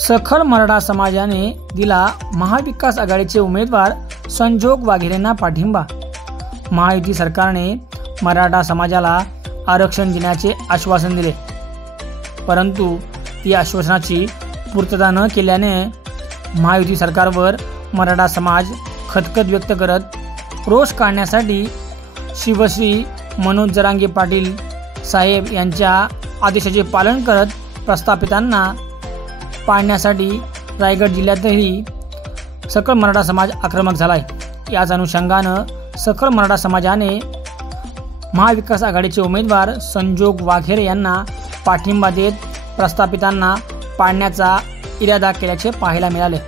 सखल मराठा समाजाने दिला महाविकास आघाडीचे उमेदवार संजोग वाघेरेंना पाठिंबा। महायुती सरकारने मराठा समाजाला आरक्षण देण्याचे आश्वासन दिले, परंतु ती आश्वासनाची पूर्तता न केल्याने महायुती सरकारवर मराठा समाज खदखद व्यक्त करत रोष काढण्यासाठी शिवश्री मनोज जरांगे पाटील साहेब यांच्या आदेशाचे पालन करत प्रस्थापितांना पाडण्यासाठी रायगड जिल्ह्यातही सकल मराठा समाज आक्रमक झालाय। याच अनुषंगानं सकल मराठा समाजाने महाविकास आघाडीचे उमेदवार संजोग वाघेरे यांना पाठिंबा देत प्रस्थापितांना पाडण्याचा इरादा केल्याचे पाहायला मिळाले।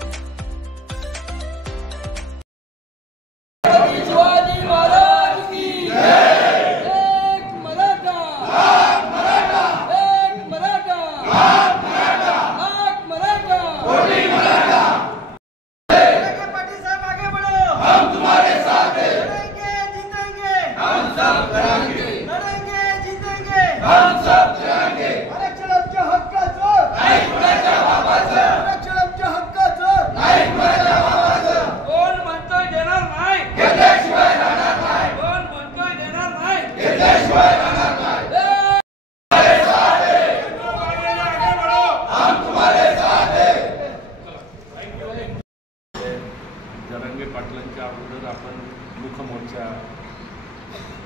जरांगे पाटलांच्या अगोदर आपण मुखमोर्चा,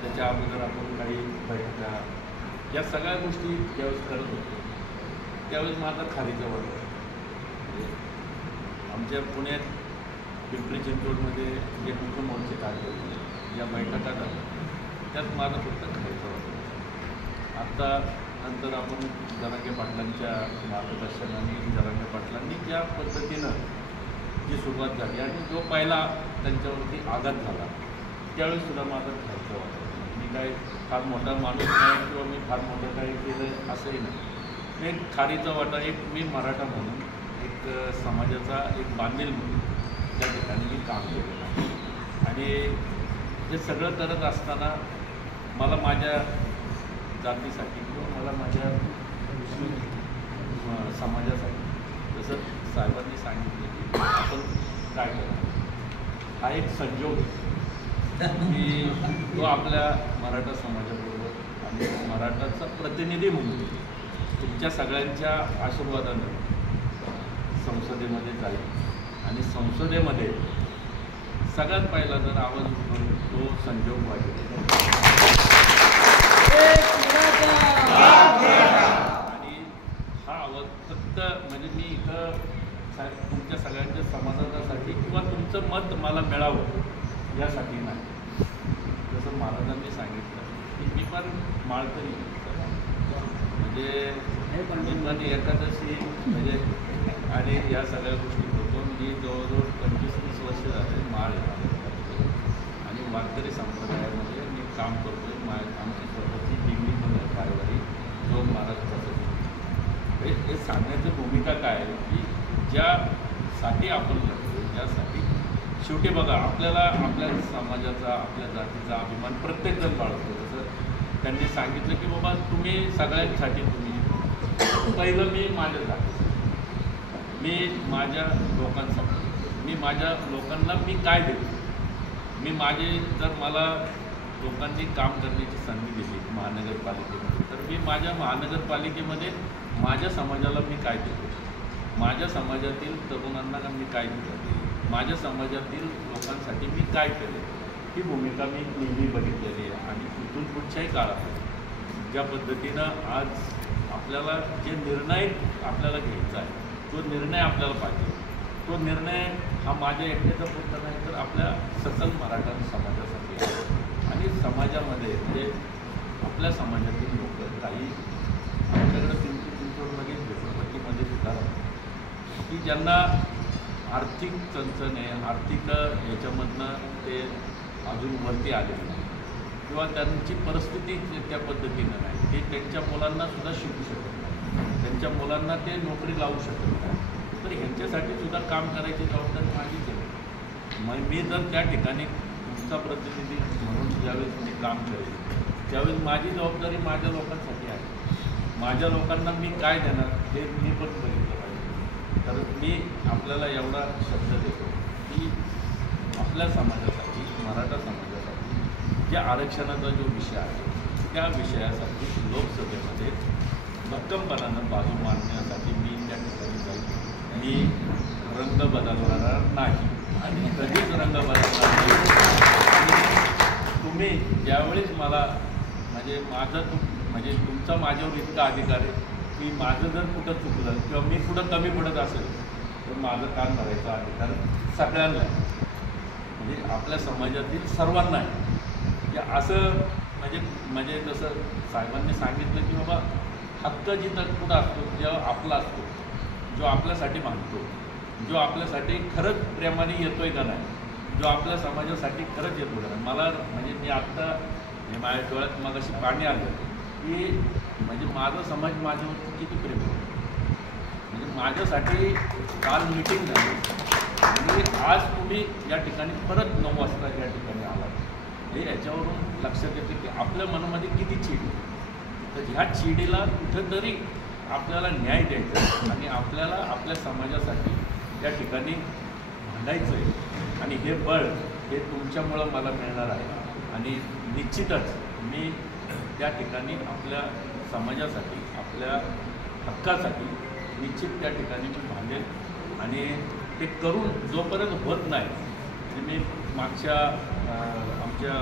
त्याच्या अगोदर आपण काही बैठका, या सगळ्या गोष्टी ज्यावेळेस करत होतो त्यावेळेस माझा खारीचा वाटा आमच्या पुण्यात पिंपरी चिंचवडमध्ये जे मुखमोर्चे काढले होते, या बैठका झाल्या, त्यात माझा फक्त खारीचा वाटा। आत्ता नंतर आपण जरांगे पाटलांच्या मार्गदर्शनाने जरांगे पाटलांनी ज्या पद्धतीनं जी सुरुवात झाली आणि जो पहिला त्यांच्यावरती आघात झाला त्यावेळेस सुद्धा माझा खर्च वाटतो। मी काय फार मोठा माणूस नाही किंवा मी फार मोठं काही केलं असंही नाही। एक खारीचा वाटा, एक मी मराठा म्हणून, एक समाजाचा एक बांधील म्हणून त्या ठिकाणी मी काम केलेलं आहे। आणि हे सगळं करत असताना मला माझ्या जातीसाठी किंवा मला माझ्या समाजासाठी, जसं साहेबांनी सांगितलं की आपण काय करा, हा एक संजोग की तो आपल्या मराठा समाजाबरोबर आणि मराठाचा प्रतिनिधी म्हणून तुमच्या सगळ्यांच्या आशीर्वादानं संसदेमध्ये जाईल आणि संसदेमध्ये सगळ्यात पहिला जर आवाज उठवून तो संजोग वाघेरे आणि हा आवाज फक्त म्हणजे मी इथं तुमच्या सगळ्यांच्या समाधानासाठी किंवा तुमचं मत मला मिळावं यासाठी नाही। जसं महाराजांनी सांगितलं की मी पण माळकरी, म्हणजे मी पण एकादशी म्हणजे आणि या सगळ्या गोष्टी करतो। मी जवळजवळ 25-30 वर्ष झाले माळ आणि वारकरी संप्रदायामध्ये मी काम करतो आहे। आमची स्वतःची दिंडी पण आहे कारवारी जो महाराष्ट्राचं। हे सांगण्याची भूमिका काय आहे की ज्यासाठी आपण लढतो, ज्यासाठी शेवटी बघा आपल्याला आपल्या समाजाचा, आपल्या जातीचा अभिमान प्रत्येकजण बाळगतो। जसं त्यांनी सांगितलं की बाबा तुम्ही सगळ्यांसाठी, तुम्ही पहिलं मी माझ्या जातीसाठी, मी माझ्या लोकांसाठी, मी माझ्या लोकांना मी काय देतो, मी माझे जर मला लोकांनी काम करण्याची संधी दिली महानगरपालिकेमध्ये तर मी माझ्या महानगरपालिकेमध्ये माझ्या समाजाला मी काय देतो, माझ्या समाजातील तरुणांना मी काय दिलं, माझ्या समाजातील लोकांसाठी मी काय केलं, ही भूमिका मी नेहमी बघितलेली आहे। आणि इथून पुढच्याही काळात ज्या पद्धतीनं आज आपल्याला जे निर्णय आपल्याला घ्यायचा आहे तो निर्णय आपल्याला पाहिजे, तो निर्णय हा माझ्या एकट्याचा पुरता नाही तर आपल्या सकल मराठा समाजासाठी आहे। आणि समाजामध्ये म्हणजे आपल्या समाजातील लोक काही आमच्याकडे पिंपरी चिंचवडमध्ये झोपडपट्टीमध्ये सुद्धा की ज्यांना आर्थिक चणचण आहे, आर्थिक याच्यामधनं ते अजून वरती आलेले नाही किंवा त्यांची परिस्थिती त्या पद्धतीनं नाही, ते त्यांच्या मुलांनासुद्धा शिकू शकत नाही, त्यांच्या मुलांना ते नोकरी लावू शकत नाही। तर ह्यांच्यासाठी सुद्धा काम करायची जबाबदारी माझीच आहे। मग मी जर त्या ठिकाणी तुमचा प्रतिनिधी म्हणून ज्यावेळेस मी काम करेल त्यावेळेस माझी जबाबदारी माझ्या लोकांसाठी आहे। माझ्या लोकांना मी काय देणार हे मी पण बघितलं पाहिजे, कारण मी आपल्याला एवढा शब्द देतो की आपल्या समाजासाठी, मराठा समाजासाठी जे आरक्षणाचा जो विषय आहे त्या विषयासाठी लोकसभेमध्ये भक्कमपणानं बाजू मांडण्यासाठी मी त्या ठिकाणी जाईल. मी रंग बदलणार नाही आणि कधीच रंग बदलणार नाही. तुम्ही ज्यावेळेस मला म्हणजे तुमचा माझ्यावर इतका अधिकार आहे की माझं जर कुठं चुकलं किंवा मी कुठं कमी पडत असेल तर माझं कान भरायचा अधिकार सगळ्यांना आहे, म्हणजे आपल्या समाजातील सर्वांना आहे. की असं म्हणजे जसं साहेबांनी सांगितलं की बाबा हक्क जिथं कुठं असतो जेव्हा आपला असतो, जो आपल्यासाठी मानतो, जो आपल्यासाठी खरंच प्रेमाने येतो आहे का नाही, जो आपल्या समाजासाठी खरंच येतो का नाही. मला मी आत्ता माझ्या डोळ्यात मगाशी पाणी आलं की माझा समाज माझ्यावरती किती प्रेम होतं. माझ्यासाठी काल मीटिंग झाली आज तुम्ही या ठिकाणी परत 9 वाजता या ठिकाणी आलात, हे याच्यावरून लक्षात येतं की आपल्या मनामध्ये किती चीड आहे. तर ह्या चिडीला कुठंतरी आपल्याला न्याय द्यायचा आणि आपल्याला आपल्या समाजासाठी या ठिकाणी भांडायचं आहे आणि हे बळ हे तुमच्यामुळं मला मिळणार आहे. आणि निश्चितच मी त्या ठिकाणी आपल्या समाजासाठी, आपल्या हक्कासाठी निश्चित त्या ठिकाणी मी भांडेल आणि ते करून जोपर्यंत होत नाही. मी मागच्या आमच्या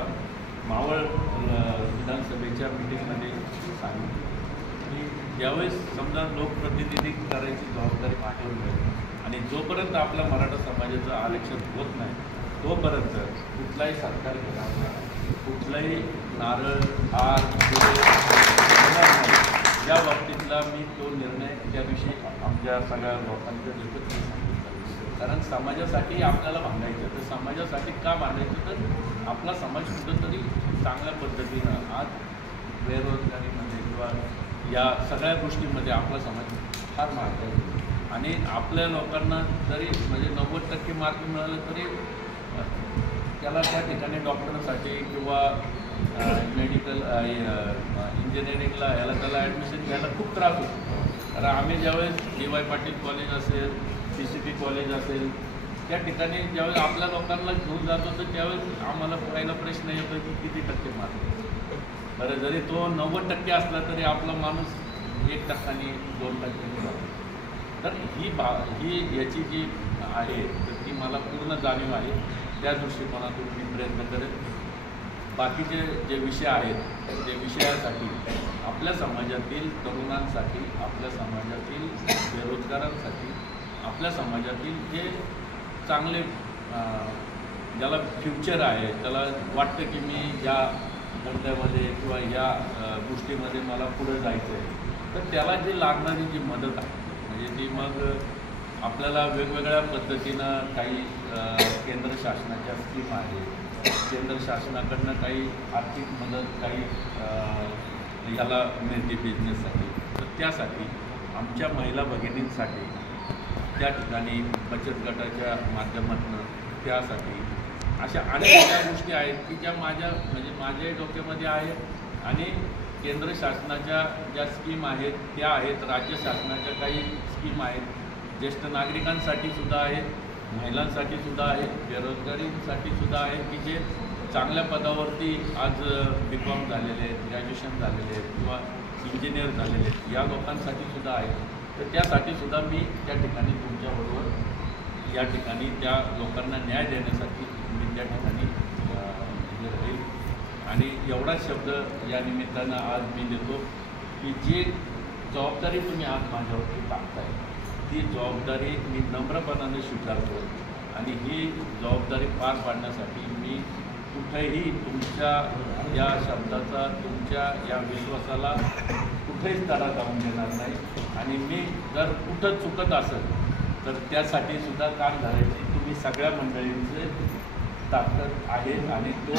मावळ विधानसभेच्या मिटिंगमध्ये सांगितलं की ज्यावेळेस समजा लोकप्रतिनिधी करायची जबाबदारी माझ्यावर मिळेल आणि जोपर्यंत आपल्या मराठा समाजाचं आरक्षण होत नाही तोपर्यंत कुठलाही सरकार घेणार नाही, कुठलाही नारळ हार या बाबतीतला मी तो निर्णय त्याविषयी आमच्या सगळ्या लोकांच्या देखील सांगितलं. कारण समाजासाठी आपल्याला भांडायचं, तर समाजासाठी का भांडायचं, तर आपला समाज कुठंतरी चांगल्या पद्धतीनं आज बेरोजगारीमध्ये किंवा या सगळ्या गोष्टींमध्ये आपला समाज फार मार्ग आहे. आणि आपल्या लोकांना जरी 90% मार्क मिळाले तरी त्याला त्या ठिकाणी डॉक्टरसाठी किंवा मेडिकल इंजिनिअरिंगला त्याला ॲडमिशन घ्यायला खूप त्रास होतो. कारण आम्ही ज्यावेळेस DY पाटील कॉलेज असेल, CCP कॉलेज असेल, त्या ठिकाणी ज्यावेळेस आपल्या लोकांना घेऊन जातो तर त्यावेळेस आम्हाला पहिला प्रश्न येतो की किती टक्के मार्क. बरं, जरी तो 90% असला तरी आपला माणूस 1% 2% जातो. तर ही याची जी आहे तर ती मला पूर्ण जाणीव आहे. त्या दृष्टिकोनातून मी प्रयत्न करेन. बाकीचे जे विषय आहेत ते विषयासाठी आपल्या समाजातील तरुणांसाठी, आपल्या समाजातील बेरोजगारांसाठी, आपल्या समाजातील जे चांगले ज्याला फ्युचर आहे, त्याला वाटतं की मी या मुद्द्यामध्ये किंवा या गोष्टीमध्ये मला पुढं जायचं आहे, तर त्याला जी लागणारी जी मदत आहे ती मग आपल्याला वेगवेगळ्या पद्धतीनं काही केंद्र शासनाच्या स्कीम आहे, केंद्र शासनाकडनं काही आर्थिक मदत काही याला मिळते बिझनेससाठी. तर त्यासाठी आमच्या महिला भगिनींसाठी त्या ठिकाणी बचत गटाच्या माध्यमातून त्यासाठी अशा अनेक ज्या गोष्टी आहेत की ज्या माझ्या डोक्यामध्ये आहेत. आणि केंद्र शासनाच्या ज्या स्कीम आहेत त्या आहेत, राज्य शासनाच्या काही स्कीम आहेत, ज्येष्ठ नागरिकांसाठी सुद्धा आहेत, महिलांसाठी सुद्धा आहेत, बेरोजगारीसाठी सुद्धा आहेत की जे चांगल्या पदावरती आज BCom झालेले आहेत, ग्रॅज्युएशन झालेले आहेत किंवा इंजिनियर झालेले आहेत, या लोकांसाठी सुद्धा आहेत. तर त्यासाठी सुद्धा मी त्या ठिकाणी तुमच्याबरोबर या ठिकाणी त्या लोकांना न्याय देण्यासाठी मी त्या ठिकाणी राहील. आणि एवढाच शब्द या निमित्तानं आज मी देतो की जी जबाबदारी तुम्ही आज माझ्यावरती टाकताय ती जबाबदारी मी नम्रपणाने स्वीकारतो. आणि ही जबाबदारी पार पाडण्यासाठी मी कुठेही तुमच्या या शब्दाचा, तुमच्या या विश्वासाला कुठेच तडा जाऊन देणार नाही. आणि मी जर कुठं चुकत असेल तर त्यासाठी सुद्धा काम धरायची तुम्ही सगळ्या मंडळींचे ताकद आहे. आणि तो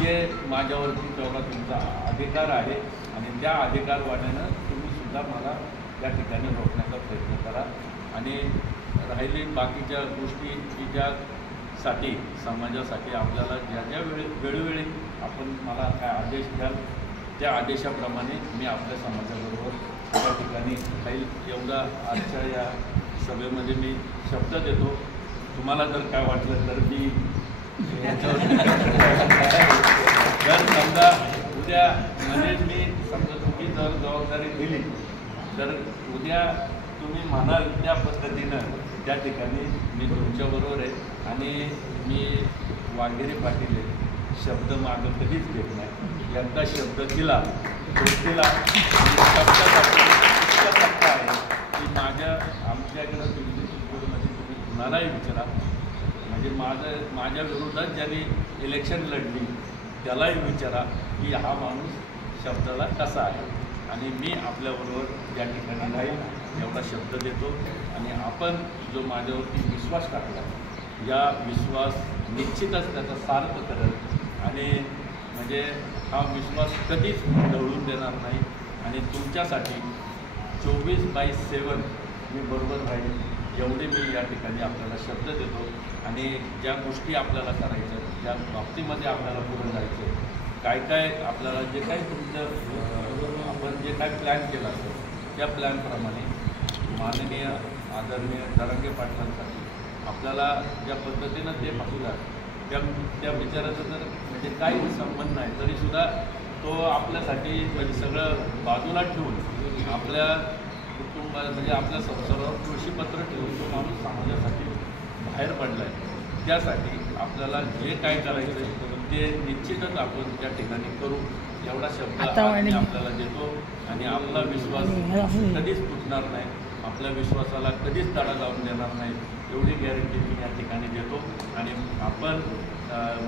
जे माझ्यावरती तेवढा तुमचा अधिकार आहे आणि त्या अधिकारवाण्यानं तुम्ही सुद्धा मला त्या ठिकाणी रोखण्याचा प्रयत्न करा. आणि राहिली बाकीच्या गोष्टी की ज्यासाठी समाजासाठी आपल्याला ज्या ज्या वेळोवेळी आपण मला काय आदेश द्याल त्या आदेशाप्रमाणे मी आपल्या समाजाबरोबर त्या ठिकाणी राहील. एवढा आजच्या या सभेमध्ये मी शब्द देतो. तुम्हाला जर काय वाटलं तर मी याच्यावर जर समजा उद्या म्हणजे मी समजा तुम्ही जर जबाबदारी दिली तर उद्या तुम्ही म्हणाल त्या पद्धतीनं त्या ठिकाणी मी तुमच्याबरोबर आहे. आणि मी वाघेरे पाटील शब्द मागं कधीच घेत नाही. एकदा शब्द दिला गोष्टीला शब्दासाठी आहे की आमच्याकडं पिंपरी तुम्ही कुणालाही विचारा, म्हणजे माझ्या विरोधात ज्यांनी इलेक्शन लढली त्यालाही विचारा की हा माणूस शब्दाला कसा आहे. आणि मी आपल्याबरोबर या ठिकाणी राहील एवढा शब्द देतो. आणि आपण जो माझ्यावरती विश्वास टाकला या विश्वास निश्चितच त्याचा सार्थ करेल. आणि म्हणजे हा विश्वास कधीच ढवळून देणार नाही. आणि तुमच्यासाठी 24/7 मी बरोबर राहील एवढे मी या ठिकाणी आपल्याला शब्द देतो. आणि ज्या गोष्टी आपल्याला करायच्या ज्या बाबतीमध्ये आपल्याला पुढे जायचं काय आपल्याला जे काही तुमचं आपण जे काय प्लॅन केला असेल त्या प्लॅनप्रमाणे माननीय आदरणीय जरांगे पाटलांसाठी आपल्याला ज्या पद्धतीनं ते म्हटलं त्या विचाराचा जर म्हणजे काही संबंध नाही तरीसुद्धा तो आपल्यासाठी म्हणजे सगळं बाजूला ठेवून आपल्या कुटुंबात म्हणजे आपल्या संसारावर तुळशीपत्र ठेवून तो माणूस समाजासाठी बाहेर पडला आहे. त्यासाठी आपल्याला जे काय करायचं आहे ते निश्चितच आपण त्या ठिकाणी करू एवढा शब्द आपल्याला देतो. आणि आपला विश्वास कधीच तुटणार नाही, आपल्या विश्वासाला कधीच तडा जाऊन देणार नाही एवढी गॅरंटी मी या ठिकाणी देतो. आणि आपण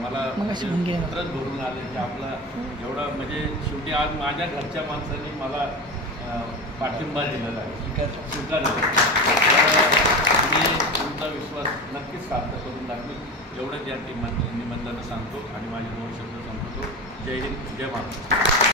मला पत्रच भरून आले की आपला एवढा म्हणजे शेवटी आज माझ्या घरच्या माणसांनी मला पाठिंबा दिलेला आहे, स्वीकारलं. मी तुमचा विश्वास नक्कीच सार्थ करून दाखवेल एवढंच या निमित्तानं सांगतो आणि माझे 2 शब्द संपवतो. जय हिंद, जय महाराष्ट्र.